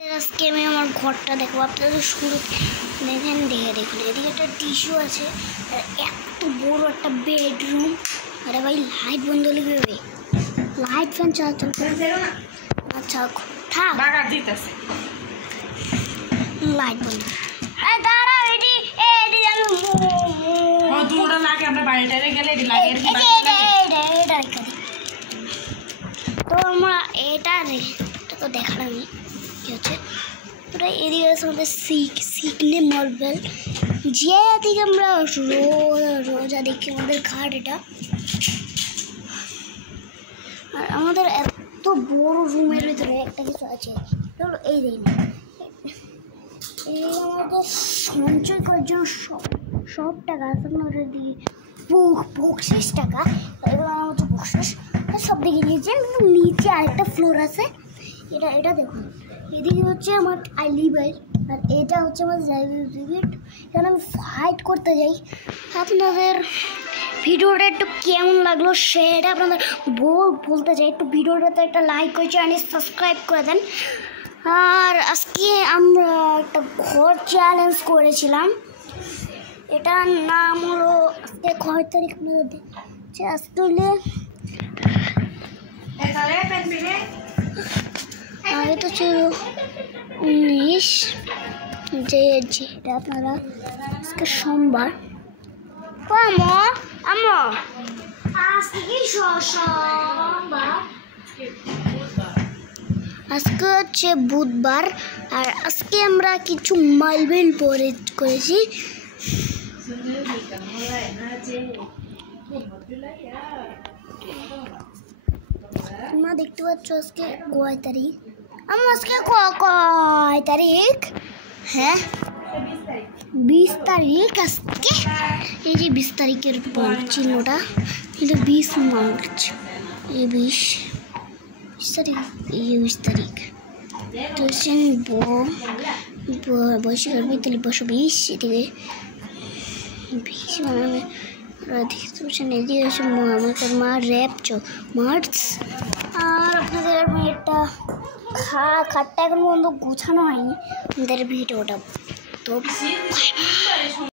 আজকে আমি আমার ঘরটা দেখবো। আপনাদের শুরু দেখেন, দেখুন এদিকে একটা টিস্যু আছে আর এত বড় একটা বেডরুম। আরে ভাই লাইট বন্ধ হলে কি হবে? লাইট ফ্যান চালাতে আচ্ছা থাক, লাইট বন্ধ। তো আমরা এটা তো দেখার আমি কি হচ্ছে পুরো এদিকে আছে আমাদের সিকনে মার্বেল, যে দিকে আমরা রোজা দেখি আমাদের ঘাট এটা। আর আমাদের এত বড় রুমের ভিতরে একটা কিছু আছে, চলো এই দিন এই আমাদের সঞ্চয় করার জন্য সব টাকা আছে আপনাদের দিকে বকশিস টাকা, এগুলো আমাদের বকশিস সব দিকে দিয়েছে। নিচে আরেকটা ফ্লোর আছে, এটা দেখুন এদিকে হচ্ছে আমার আইলিবাই আর এটা হচ্ছে আমার জাইভিট। কারণ আমি ফাইট করতে যাই। আপনাদের ভিডিওটা একটু কেমন লাগলো সেটা আপনাদের বলতে চাই। একটু ভিডিওটাতে একটা লাইক করে চ্যানেল সাবস্ক্রাইব করে দেন। আর আজকে আমরা একটা ঘর চ্যালেঞ্জ করেছিলাম, এটার নাম হলো আজকে 6 তারিখ আজকে এটা ছিল 19 যেটা আপনারা আজকে সোমবার। আজকে হচ্ছে বুধবার আর আজকে আমরা কিছু মার্বেল করেছি। তোমরা দেখতে পাচ্ছ আজকে কয় তারিখ? আজকে কয় তারিখ? হ্যাঁ 20 তারিখ আজকে। এই যে 20 তারিখের পর চিহ্নটা, এটা 20 মার্চ, এই 20 তারিখ, এই 20 তারিখ। তো বৈশাখের 20 এদিকে 20 মানে এদিকে হচ্ছে আমাদের মা র্যাপ মার্চ। আর আপনাদের একটা খাটটা এখন পর্যন্ত গোছানো হয়নি আমাদের ভিডিওটা। তো